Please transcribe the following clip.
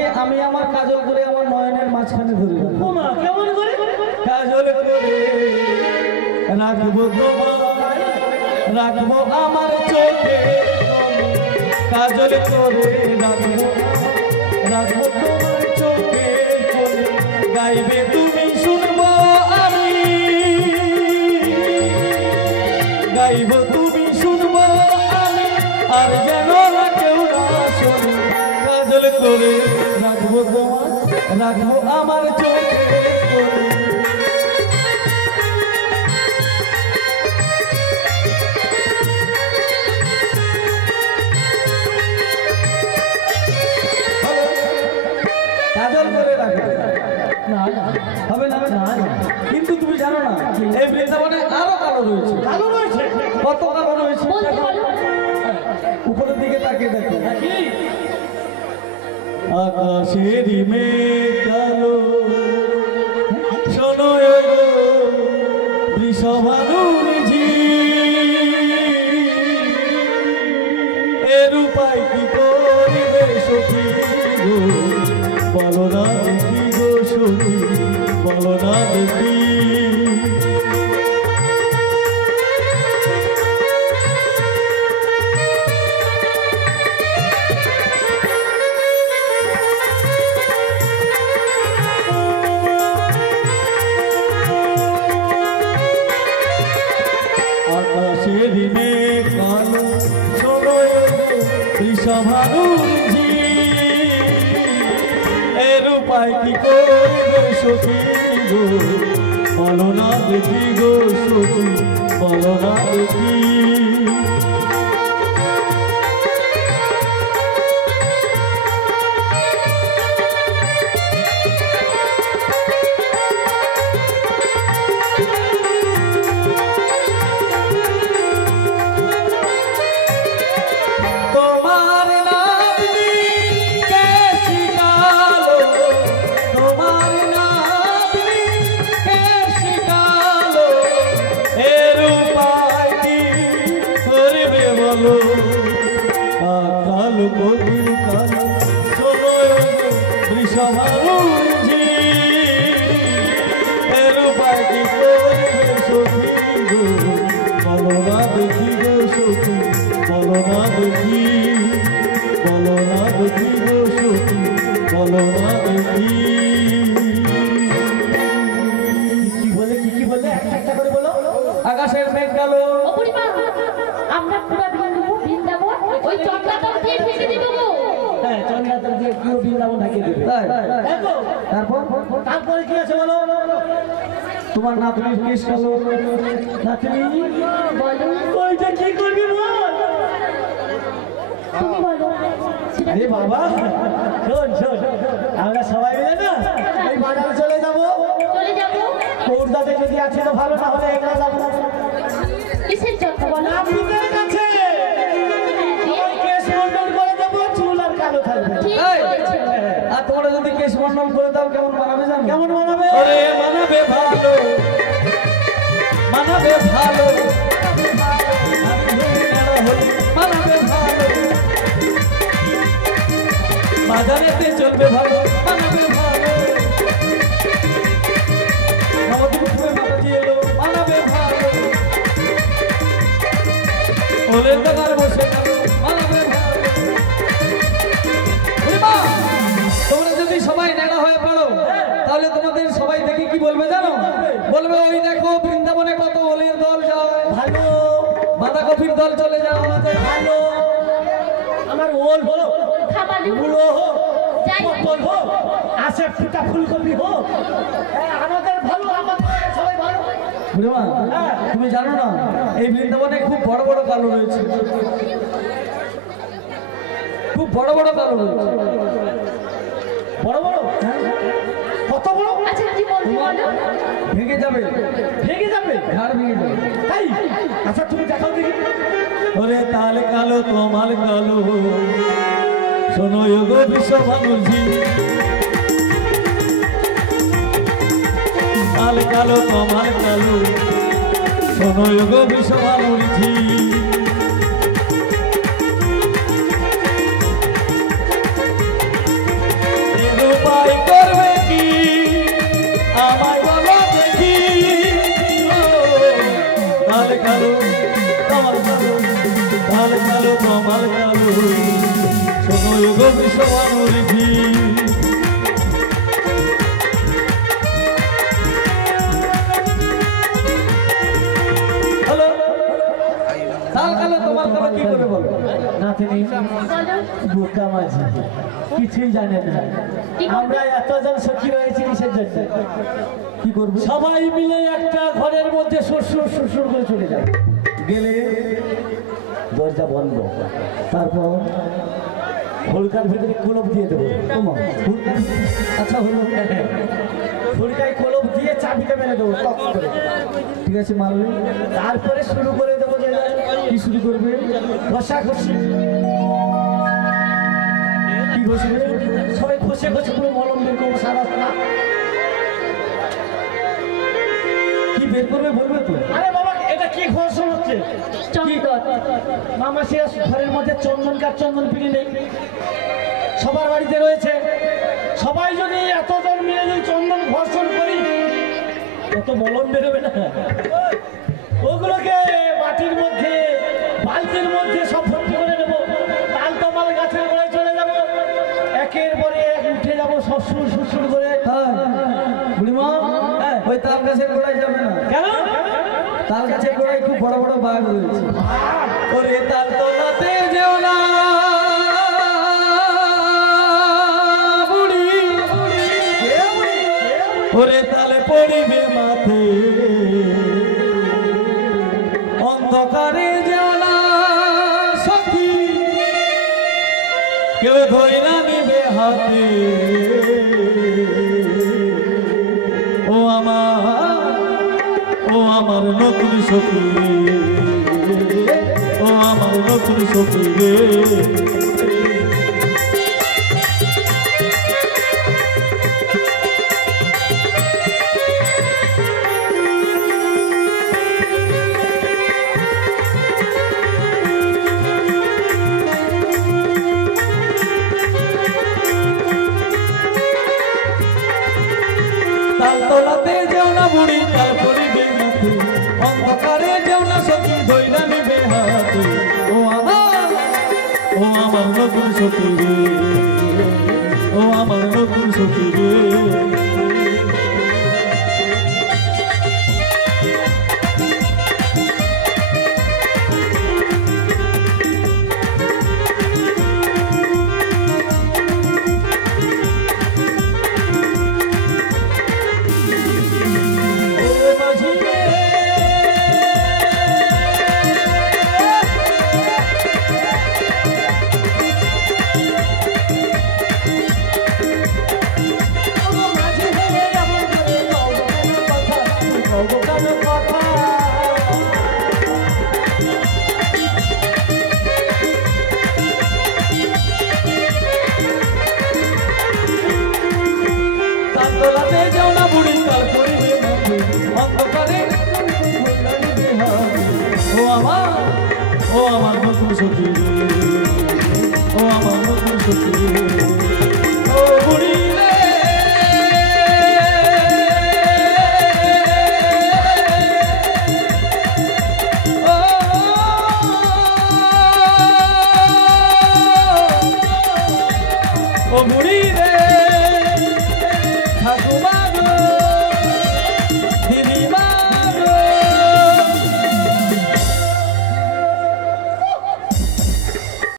তোমাকে আমি আমার কাজল করে আমার নয়নের মাঝখানে ধরে রাখবো। ওমা কেমন করে? কাজল করে রাখবো তোমায়, রাখবো আমার চোখে, কাজল করে রাখবো, রাখবো তোমার চোখে কোণে, গাইবে তুমি শুনবো আমি, গাইব তুমি শুনবো আমি, আর যেন না কেউ না শোনে। কাজল করে রাখবো তোমায়, রাখবো আমার চোখে কোণে। কাজল করে রাখবে না হবে না, না কিন্তু তুমি জানো না এই বৃন্দাবনে আরো কালো রয়েছে। কালো রয়েছে? কত কালো রয়েছে উপরের দিকে তাকিয়ে দেখো। আকাশের মেঘ কালো, শোনো গো বৃষভানুর ঝিল, এর উপায় কি করিবে সখী গো, বলো না দেখি গো সখী, বলো না দেখি। আকাশের মেঘ কালো, শোনো গো বৃষভানুর ঝিল, এর উপায় কি করবে সখী গো, বলো না দেখি গো সখী, বলো না দেখি। তোমার নাতনি কেশি কালো, তোমার নাতনি কেশি কালো, এর উপায় কি করবে বলো। কালো কবির কালো, শোনো বৃষভানুর ঝিল, এর উপায় কি করবে সখী গো, বলো না দেখি গো সখী, বলো না দেখি, বলো না দেখি গো সখী, বলো না দেখি। কি বলে কি বলে একটা করে বলো। আকাশের মেঘ কালো, আমরা পুরো বৃন্দাবন ওই চন্দ্রাতল দিয়ে ঢেকে দিব গো। হ্যাঁ চন্দ্রাতল দিয়ে পুরো বৃন্দাবন ঢেকে দেবে। তাই দেখো তারপর তারপরে কি আছে বলো। তোমার নাতনির কেশ কালো, নাতনি বলো ওইটা কি করবি বল। তুমি বলো সেটা আরে বাবা শোন শোন, আমরা সবাই মিলে না এই বাজারে চলে যাবো। চলে যাবো। কৌরদাতে যদি আছে তো ভালো, না হলে এগরা যাবো। কিসের জন্য বলো? নাপিতের কাছে সবাই কেশ মন্ডল করে দেবো, চুল আর কালো থাকবে। ঠিক এই, বলছো। আর তোমরা যদি কেশ মন্ডল করে দাও কেমন মানাবে জানো? কেমন মানাবে? ওরে মানাবে ভালো, মানাবে ভালো, মানাবে ভালো, বাজারেতে চলবে ভালো, মানাবে ভালো, নবদ্বীপে মাতাজি এলো, মানাবে ভালো, ওলের দোকানে বসে গেল, মানাবে ভালো। ওরে মা, তোমরা যদি সবাই নেড়া হয়ে পড়ো তাহলে তোমাদের সবাই দেখে কি বলবে জানো? বলবে ওই দেখো বৃন্দাবনে কত ওলের দল যায়, ভালো বাঁধাকপির দল চলে যায় আমাদের। ভালো আমার ওল বলো, খাবালি মূলো হোক, যাই পটল হোক, আসে ফুটা ফুলকপি হোক, আমাদের ভালো, আমাদের সবাই ভালো। ওরে মা, তুমি জানো না এই বৃন্দাবনে খুব বড় বড় কালো রয়েছে, খুব বড় বড় কালো রয়েছে। বড় বড় কত বড়? আচ্ছা কি বলছো বলো? ভেঙে যাবে, ভেঙে যাবে, ঘাড় ভেঙে যাবে। তাই? আচ্ছা তুমি দেখাও দেখি। ওরে তাল কালো তোমার কালো, শোনো গো বৃষভানুর ঝিল, তাল কালো তোমার কালো, শোনো গো বৃষভানুর ঝিল। তমাল কালো শোনো গো বিশ্ববানুর ভিড় তাল কালো তোমার কালো কি করে বলো না তিনি বোকা মাঝি কিছুই জানে না আমরা এতজন সখী রয়েছি কিসের জন্য কি করবো সবাই মিলে একটা ঘরের মধ্যে শ্বশুর শ্বশুর করে চলে যায় গেলে দরজা বন্ধ তারপর ফুলকার ভিতরে কলপ দিয়ে দেবো আচ্ছা হলো ফুলকায় কলপ দিয়ে চাবিটা মেরে দেবো টক করে ঠিক আছে মারবে তারপরে শুরু করে দেবো কি শুরু করবে ঘষা ঘষি কি ঘষবে সবাই ঘষে ঘষে পুরো মলম বের করবো সারা কি বের করবে বলবে তো আরে বাবা এটা কি ঘষণ হচ্ছে মামা সিরা ঘরের মধ্যে চন্দন কাঠ চন্দন পিড়ি নেই সবার বাড়িতে রয়েছে সবাই যদি এতজন মিলে যদি চন্দন ঘর্ষণ করি কত মলম বেরোবে না ওগুলোকে মাটির মধ্যে বালতির মধ্যে সব ভর্তি করে নেবো তাল তমাল গাছের গোড়ায় চলে যাবো একের পরে এক উঠে যাবো শ্বশুর শ্বশুর করে বুড়িমা ওই তাল গাছের গোড়ায় যাবে না কেন তাল গাছের গোড়ায় খুব বড় বড় বাঘ রয়েছে ওরে তাল তলাতে যেও না বুড়ি ওরে তালে পড়িবে মাথে অন্ধকারে যেও না সখী কেউ ধরিনা নিবে হাতে ও আমার নতুন সখী ও আমার নতুন সখী রে তলাতে যেও না বুড়ি তাল পড়িবে মাথে অন্ধকারে যেও না সখী ধইরা নিবে হাতে ও আমার নতুন সখী রে ও আমার নতুন সখী রে তলাতে যাও না বুড়ি তাল পড়িবে মাথে অন্ধকারে ও আমার নতুন সখী ও আমার নতুন সখী ও বুড়ি রে ও বুড়ি রে ঠাকুমা গো